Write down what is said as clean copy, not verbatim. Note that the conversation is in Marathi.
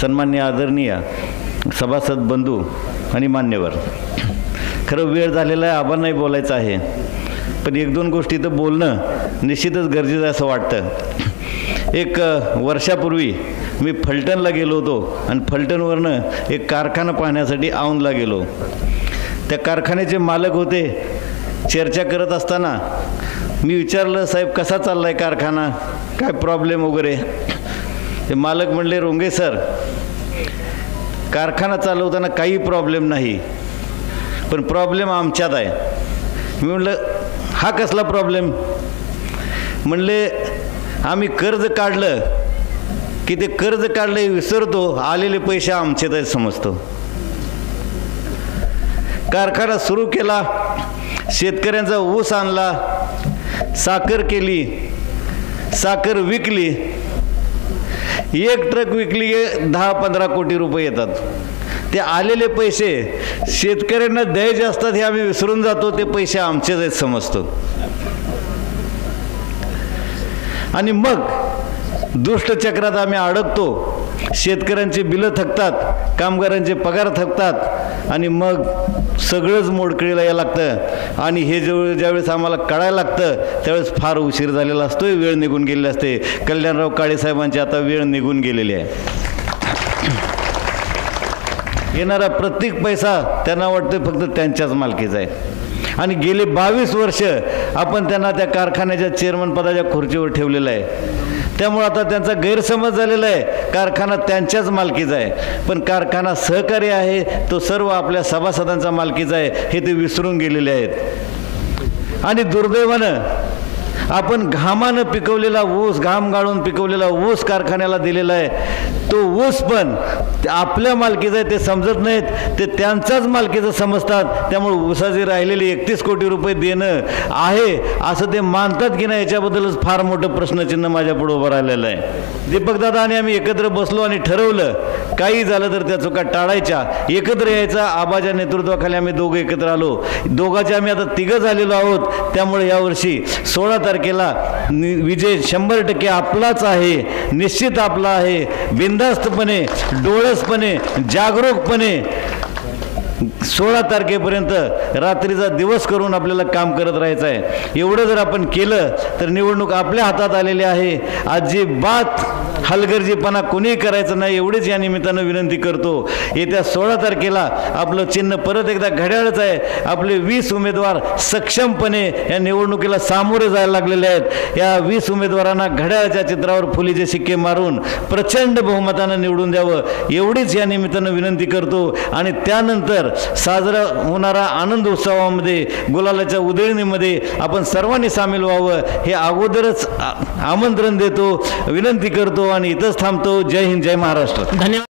सन्मान्य आदरणीय सभासद बंधू आणि मान्यवर, खरं वेळ झालेला आहे, आभार नाही बोलायचं आहे, पण एक दोन गोष्टी तर बोलणं निश्चितच गरजेचं आहे असं वाटतं. एक वर्षापूर्वी मी फलटणला गेलो होतो आणि फलटणवरनं एक कारखाना पाहण्यासाठी औंधला गेलो. त्या कारखान्याचे मालक होते. चर्चा करत असताना मी विचारलं, साहेब कसा चालला आहे कारखाना, काय प्रॉब्लेम वगैरे. ते मालक म्हणले, रोंगे सर, कारखाना चालवताना काही प्रॉब्लेम नाही, पण प्रॉब्लेम आमच्यात आहे. मी म्हणलं, हा कसला प्रॉब्लेम? म्हणले, आम्ही कर्ज काढलं की ते कर्ज काढले विसरतो, आलेले पैसे आमचेच आहेत समजतो. कारखाना सुरू केला, शेतकऱ्यांचा ऊस आणला, साखर केली, साखर विकली, एक ट्रक विकली 10-15 कोटी रुपये येतात. ते आलेले पैसे शेतकऱ्यांना द्यायचे असतात हे आम्ही विसरून जातो, ते पैसे आमचेच आहेत समजतो. आणि मग दुष्टचक्रात आम्ही अडकतो. शेतकऱ्यांचे बिलं थकतात, कामगारांचे पगार थकतात आणि मग सगळंच मोडकळीला यायला लागतं. आणि हे ज्यावेळेस आम्हाला कळायला लागतं त्यावेळेस फार उशीर झालेला असतो, वेळ निघून गेलेली असते. कल्याणराव काळेसाहेबांची आता वेळ निघून गेलेली आहे. येणारा प्रत्येक पैसा त्यांना वाटतं फक्त त्यांच्याच मालकीचा आहे. आणि गेले 22 वर्ष आपण त्यांना त्या कारखान्याच्या चेअरमन पदाच्या खुर्चीवर ठेवलेलं आहे. त्यामुळे आता त्यांचा गैरसमज झालेला आहे, कारखाना त्यांच्याच मालकीचा आहे. पण कारखाना सहकारी आहे, तो सर्व आपल्या सभासदांचा मालकीचा आहे, हे ते विसरून गेलेले आहेत. आणि दुर्दैवानं आपण घामानं पिकवलेला ऊस, घाम गाळून पिकवलेला ऊस कारखान्याला दिलेला आहे. तो ऊस पण आपल्या मालकीचा आहे ते समजत नाहीत, ते त्यांचाच मालकीचं समजतात. त्यामुळे ऊसाचे राहिलेले 31 कोटी रुपये देणं आहे असं ते मानतात की नाही, याच्याबद्दलच फार मोठं प्रश्नचिन्ह माझ्यापुढे उभं राहिलेलं आहे. दीपकदादा आणि आम्ही एकत्र बसलो आणि ठरवलं, काही झालं तर त्या चुका टाळायच्या, एकत्र यायचा. आबाच्या नेतृत्वाखाली आम्ही दोघं एकत्र आलो. दोघांचे आम्ही आता तिघं झालेलो आहोत. त्यामुळे यावर्षी 16 तारखेला विजय 100% आपलाच आहे, निश्चित आपला आहे. बिनधास्तपणे, डोळसपणे, जागरूकपणे 16 तारखेपर्यंत रात्रीचा दिवस करून आपल्याला काम करत राहायचं आहे. एवढं जर आपण केलं तर निवडणूक आपल्या हातात आलेली आहे. अजिबात हलगर्जीपणा कोणीही करायचं नाही, एवढीच या निमित्तानं विनंती करतो. येत्या 16 तारखेला आपलं चिन्ह परत एकदा घड्याळच आहे. आपले 20 उमेदवार सक्षमपणे या निवडणुकीला सामोरे जायला लागलेले आहेत. या 20 उमेदवारांना घड्याळाच्या चित्रावर फुलीचे शिक्के मारून प्रचंड बहुमतानं निवडून द्यावं, एवढीच या निमित्तानं विनंती करतो. आणि त्यानंतर साजरा होणारा आनंद उत्सवामध्ये, गुलालाच्या उधळणीमध्ये आपण सर्वांनी सामील व्हावं हे अगोदरच आमंत्रण देतो, विनंती करतो आणि इथंच थांबतो. जय हिंद, जय महाराष्ट्र. धन्यवाद.